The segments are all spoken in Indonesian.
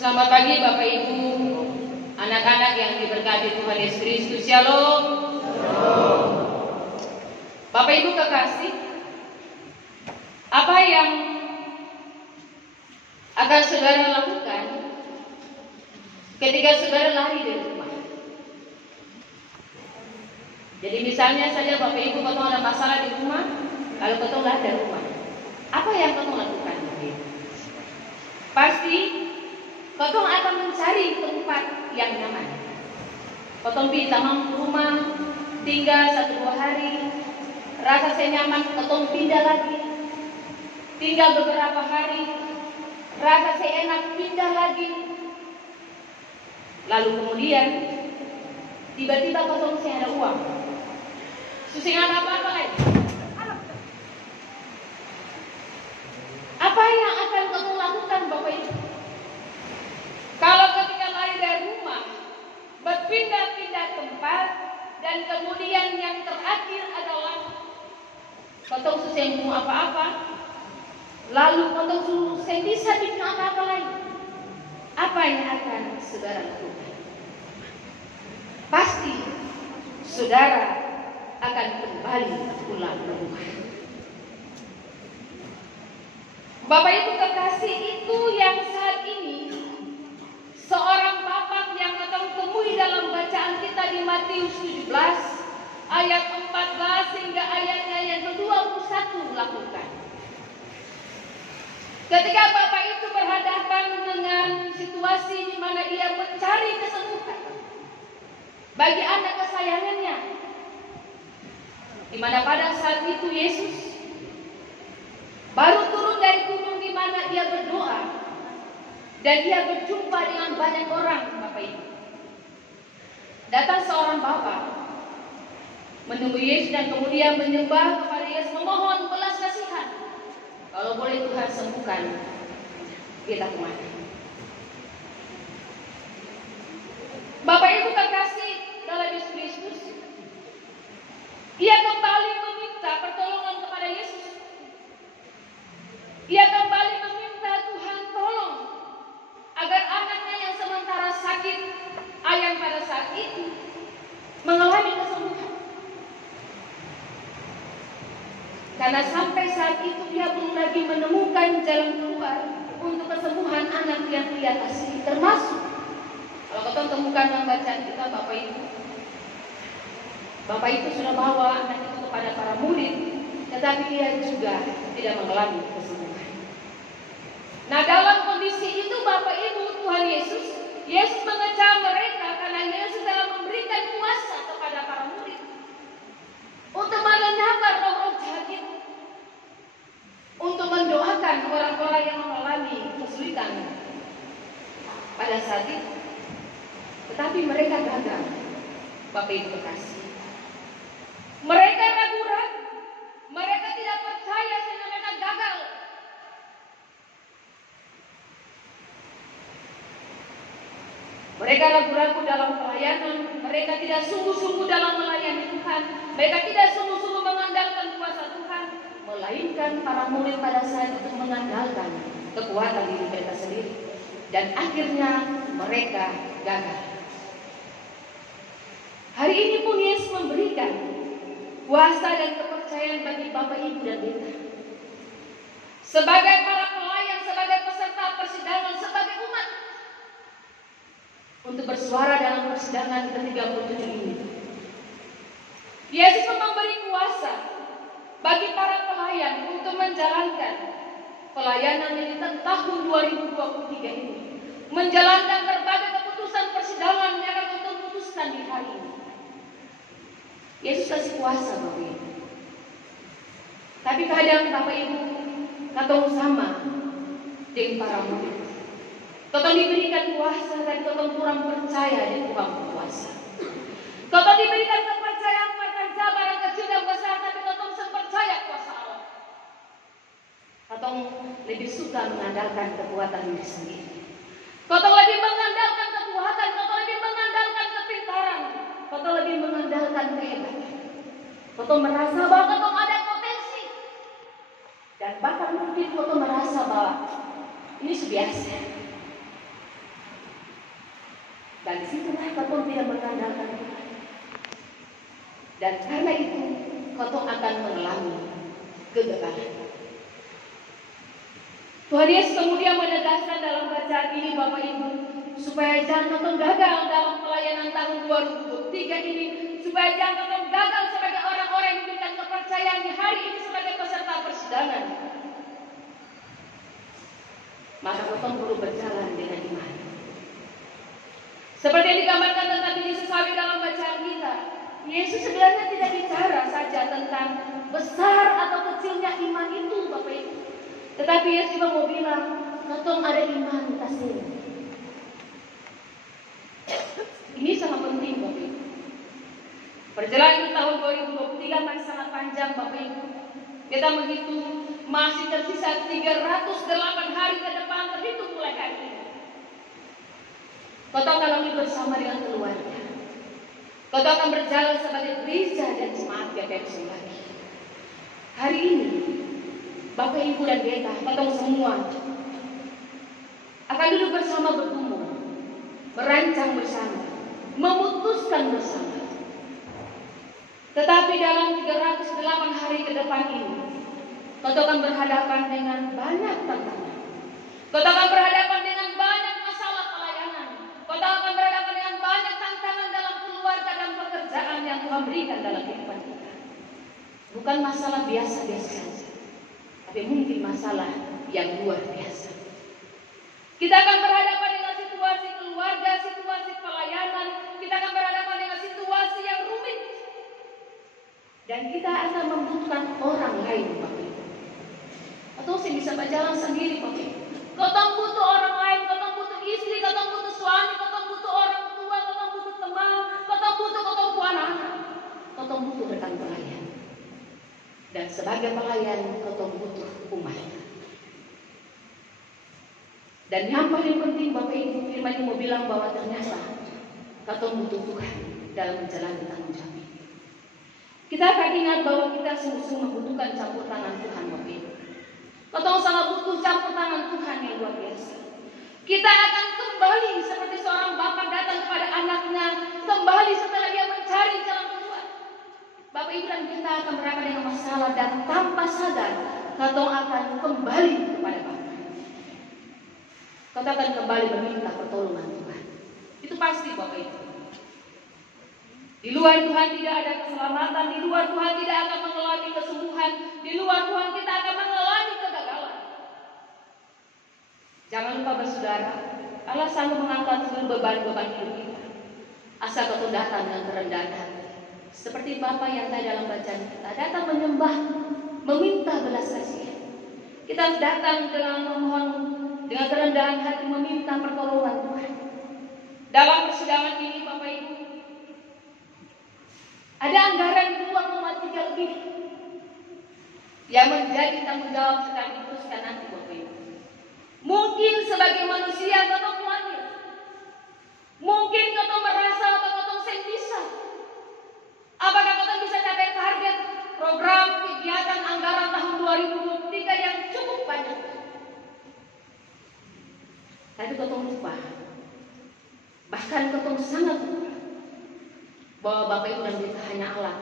Selamat pagi Bapak Ibu, anak-anak yang diberkati Tuhan Yesus Kristus. Shalom. Bapak Ibu kekasih, apa yang akan saudara lakukan ketika saudara lari dari rumah? Jadi misalnya saja Bapak Ibu ketemu ada masalah di rumah, lalu ketemu lari dari rumah. Apa yang ketemu lakukan? Pasti Kotong akan mencari tempat yang nyaman. Kotong di taman rumah tinggal 1-2 hari, rasa saya nyaman, kotong pindah lagi. Tinggal beberapa hari, rasa saya enak, pindah lagi. Lalu kemudian tiba-tiba kotong saya ada uang. Susah apa-apa lagi. Apa yang akan kotong lakukan Bapak Ibu? Kalau ketika lari dari rumah, berpindah-pindah tempat, dan kemudian yang terakhir adalah kotong susah mau apa-apa, lalu kotong susah bisa bikin apa-apa lagi. Apa yang akan saudara lakukan? Pasti saudara akan kembali pulang ke rumah. Bapak Ibu kekasih, itu yang saat ini seorang bapak yang akan temui dalam bacaan kita di Matius 17 ayat 14 hingga ayatnya yang ke-21 lakukan. Ketika bapak itu berhadapan dengan situasi di mana ia mencari kesembuhan bagi anak kesayangannya, di mana pada saat itu Yesus baru turun dari gunung di mana dia berdoa. Dan dia berjumpa dengan banyak orang, Bapak Ibu. Datang seorang bapak menemui Yesus dan kemudian menyembah kepada Yesus, memohon belas kasihan. Kalau boleh Tuhan sembuhkan kita kemana. Bapak Ibu kekasih dalam Yesus Kristus, ia kembali meminta pertolongan kepada Yesus. Ia kembali meminta Tuhan tolong agar anaknya yang sementara sakit, yang pada saat itu mengalami kesembuhan. Karena sampai saat itu dia belum lagi menemukan jalan keluar untuk kesembuhan anak yang dia kasih. Termasuk kalau kita temukan dalam bacaan kita Bapak Ibu, Bapak itu sudah bawa anak itu kepada para murid, tetapi dia juga tidak mengalami kesembuhan. Nah, dalam kondisi itu Bapak Ibu, Tuhan Yesus mengecam mereka karena Yesus telah memberikan kuasa kepada para murid untuk melenyapkan roh-roh jahat itu, untuk mendoakan orang-orang yang mengalami kesulitan pada saat itu. Tetapi mereka gagal, Bapak Ibu kekasih. Mereka ragu-ragu, mereka tidak percaya sehingga mereka gagal. Mereka ragu-ragu dalam pelayanan, mereka tidak sungguh-sungguh dalam melayani Tuhan, mereka tidak sungguh-sungguh mengandalkan kuasa Tuhan, melainkan para murid pada saat itu mengandalkan kekuatan diri mereka sendiri, dan akhirnya mereka gagal. Hari ini pun Yesus memberikan kuasa dan kepercayaan bagi Bapak Ibu dan kita, sebagai para pelayan, sebagai peserta persidangan, sebagai umat, untuk bersuara dalam persidangan ke-37 ini. Yesus memberi kuasa bagi para pelayan untuk menjalankan pelayanan ini di tahun 2023 ini, menjalankan berbagai keputusan persidangan yang akan untuk putuskan di hari ini. Yesus kasih kuasa Bapak Ibu. Tapi kadang Bapak Ibu katong sama dengan para murid. Kau diberikan kuasa dan kau kurang percaya dan kurang kuasa. Kau diberikan kepercayaan pada zaman kecil dan besar, tapi kau percaya kuasa Allah. Kau lebih suka mengandalkan kekuatan diri sendiri. Kau lebih mengandalkan kekuatan, kau lebih mengandalkan kepintaran, kau lebih mengandalkan kehebatan. Kau merasa bahwa kau ada potensi, dan bahkan mungkin kau merasa bahwa ini biasa. katong tidak mengandalkan Tuhan. Dan karena itu katong akan mengalami kegagalan. Tuhan Yesus kemudian menegaskan dalam bacaan ini Bapak Ibu, supaya jangan katong gagal dalam pelayanan tahun 2023 ini, supaya jangan katong gagal sebagai orang-orang yang diberikan kepercayaan di hari ini sebagai peserta persidangan. Maka katong perlu berjalan dengan iman. Seperti yang digambarkan tentang Yesus Sawi dalam bacaan kita, Yesus sebenarnya tidak bicara saja tentang besar atau kecilnya iman itu Bapak Ibu, tetapi Yesus juga mau bilang, katong ada iman kasih. Ini sangat penting Bapak Ibu. Perjalanan tahun 2023 masih sangat panjang Bapak Ibu. Kita menghitung masih tersisa 308 hari ke depan terhitung mulai hari ini. Kau akan lalui bersama dengan keluarga. Kau akan berjalan sebagai gereja dan jemaat GPM lagi. Hari ini Bapak Ibu dan Beta, katong semua akan duduk bersama bergumul, merancang bersama, memutuskan bersama. Tetapi dalam 308 hari ke depan ini, kau akan berhadapan dengan banyak tantangan. Kau akan berhadapan dengan banyak masalah pelayanan. Kau akan berhadapan dengan banyak tantangan dalam keluarga dan pekerjaan yang Tuhan berikan dalam kehidupan kita. Bukan masalah biasa-biasa saja, tapi mungkin masalah yang luar biasa. Kita akan berhadapan dengan situasi keluarga, situasi pelayanan. Kita akan berhadapan dengan situasi yang rumit. Dan kita akan membutuhkan orang lain, Bapak Ibu. Atau saya bisa berjalan sendiri, Bapak Ibu. Kau butuh orang lain, kau butuh istri, kau butuh suami, kau butuh orang tua, kau butuh teman, kau butuh anak-anak. Kau butuh rekan pelayan. Dan sebagai pelayan, kau butuh umat. Dan yang paling penting Bapak Ibu, firman ini mau bilang bahwa ternyata kau butuh Tuhan dalam menjalani tanggung jawab. Kita akan ingat bahwa kita sungguh-sungguh membutuhkan campur tangan Tuhan Bapak Ibu. Kau sangat butuh campur tangan Tuhan yang luar biasa. Kita akan kembali seperti seorang bapak datang kepada anaknya, kembali setelah dia mencari jalan keluar. Bapak Ibu dan kita akan berada dengan masalah dan tanpa sadar kau akan kembali kepada Bapa. Kau akan kembali meminta pertolongan Tuhan. Itu pasti Bapak Ibu. Di luar Tuhan tidak ada keselamatan, di luar Tuhan tidak akan mengalami kesembuhan, di luar Tuhan kita akan mengalami kegagalan. Jangan lupa bersaudara, Allah sanggup mengangkat seluruh beban-beban hidup kita. Asal kau datang dengan kerendahan hati. Seperti Bapa yang tadi dalam bacaan kita, datang menyembah, meminta belas kasihan. Kita datang dengan memohon, dengan kerendahan hati meminta pertolongan Tuhan. Dalam persidangan ini Bapak Ibu, ada anggaran 2,3 lebih yang menjadi tanggung jawab sedang diteruskan nanti Bapak Ibu. Mungkin sebagai manusia kau khawatir, mungkin kau merasa atau kau bisa. Apakah kau bisa capai target program kegiatan anggaran tahun 2023 yang cukup banyak? Tapi kau lupa, bahkan kau sangat lupa bahwa Bapak Ibu dan kita hanya alat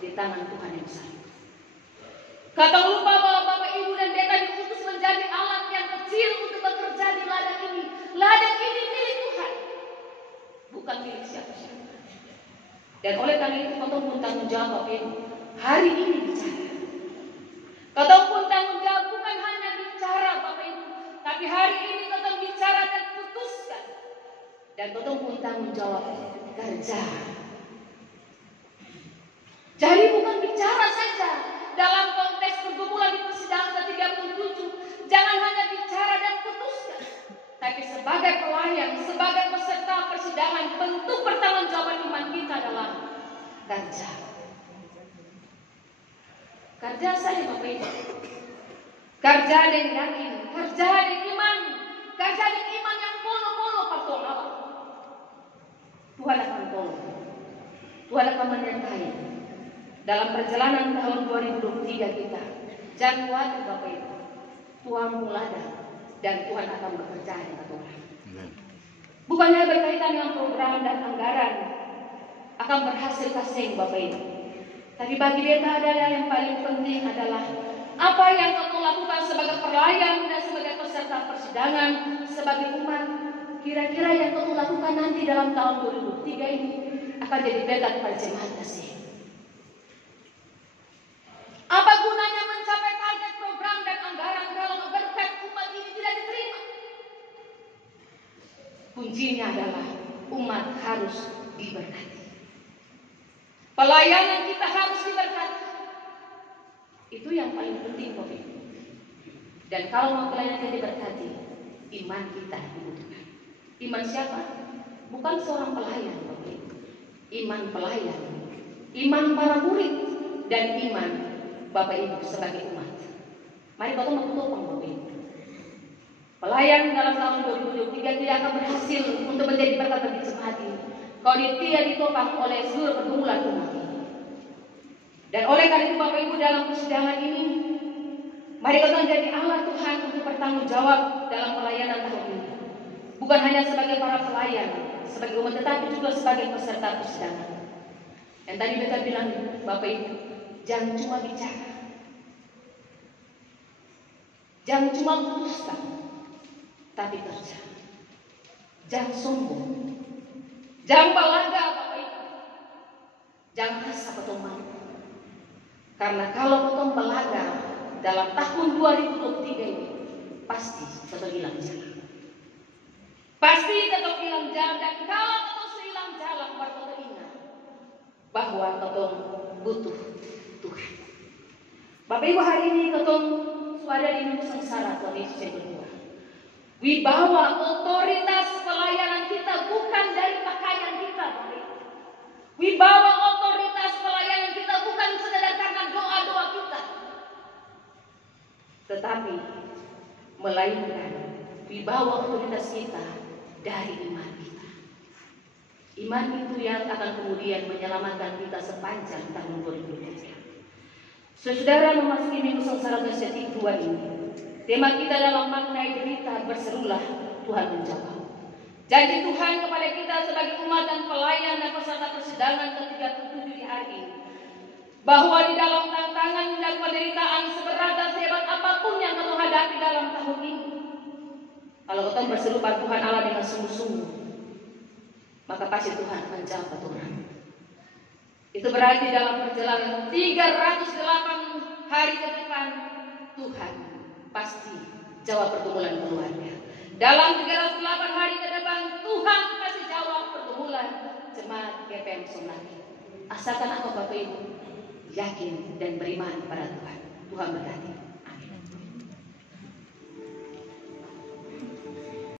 di tangan Tuhan yang besar. Kata lupa bahwa Bapak Ibu dan kita diutus menjadi alat yang kecil untuk bekerja di ladang ini. Ladang ini milik Tuhan, bukan milik siapa-siapa. Dan oleh karena itu kau pun tanggung jawab Bapak Ibu hari ini bicara. Kau pun tanggung jawab bukan hanya bicara Bapak Ibu, tapi hari ini kau bicara dan putuskan. Dan kau pun tanggung jawab kerja. Jadi bukan bicara saja dalam konteks pergumulan di persidangan ke-37. Jangan hanya bicara dan putuskan, tapi sebagai pelayan, sebagai peserta persidangan, bentuk pertanggungjawaban iman kita adalah kerja. Kerja saja Bapak Ibu. Kerja dengan yakin, kerja dengan iman, kerja dengan iman yang polo-polo patong Allah. Tuhan akan tolong, Tuhan akan menyertai. Dalam perjalanan tahun 2023 kita, jangan khawatir Bapak Ibu, Tuhan mulada dan Tuhan akan bekerja dengan Tuhan. Bukannya berkaitan dengan program dan anggaran akan berhasil kasih Bapak Ibu. Tapi bagi beta adalah yang paling penting adalah apa yang kau lakukan sebagai pelayan dan sebagai peserta persidangan, sebagai umat. Kira-kira yang kau lakukan nanti dalam tahun 2023 ini akan jadi berkat pada jemaat kasih. Apa gunanya mencapai target program dan anggaran kalau berkat umat ini tidak diterima? Kuncinya adalah umat harus diberkati. Pelayanan kita harus diberkati. Itu yang paling penting Bapak Ibu. Dan kalau mau pelayanan kita diberkati, iman kita dibutuhkan. Iman siapa? Bukan seorang pelayan Bapak Ibu. Iman pelayan, iman para murid, dan iman Bapak Ibu sebagai umat. Mari Bapak topang Bapak Ibu. Pelayan dalam tahun 2023 tidak akan berhasil untuk menjadi berkat bagi jemaat ini kalau dia ditopang oleh seluruh pergumulan umat ini. Dan oleh karena itu Bapak Ibu dalam persidangan ini, mari kita menjadi Allah Tuhan untuk bertanggung jawab dalam pelayanan tahun ini. Bukan hanya sebagai para pelayan, sebagai umat, tetapi juga sebagai peserta persidangan. Yang tadi kita bilang Bapak Ibu, jangan cuma bicara, jangan cuma putuskan, tapi kerja. Jangan sombong, jangan balaga Bapak Ibu, jangan rasa betul mampu. Karena kalau betul balaga dalam tahun 2023 ini pasti betul hilang jalan. Pasti tetap hilang jalan. Dan kalau betul hilang jalan, betul ingat bahwa betul butuh Tuhan. Bapak Ibu, hari ini betul suara di sengsara Tuhan Yesus yang kedua. Wibawa otoritas pelayanan kita bukan dari pakaian kita. Wibawa otoritas pelayanan kita bukan sekadar karena doa-doa kita, tetapi melainkan wibawa otoritas kita dari iman kita. Iman itu yang akan kemudian menyelamatkan kita sepanjang tahun 2023. Saudara, memasuki minggu sengsara sejati 2 ini, tema kita dalam maknai derita berserulah Tuhan menjawab. Janji Tuhan kepada kita sebagai umat dan pelayan dan peserta persidangan ke-37 di hari ini, bahwa di dalam tantangan dan penderitaan seberat dan sehebat apapun yang kau hadapi dalam tahun ini, kalau kau berseru pada Tuhan Allah dengan sungguh-sungguh, maka pasti Tuhan akan jawab Tuhan. Itu berarti dalam perjalanan 308 hari ke depan, Tuhan pasti jawab pergumulan keluarga. Dalam 308 hari ke depan, Tuhan pasti jawab pergumulan jemaat GPM Sonaki. Asalkan aku Bapak Ibu yakin dan beriman pada Tuhan. Tuhan berkati.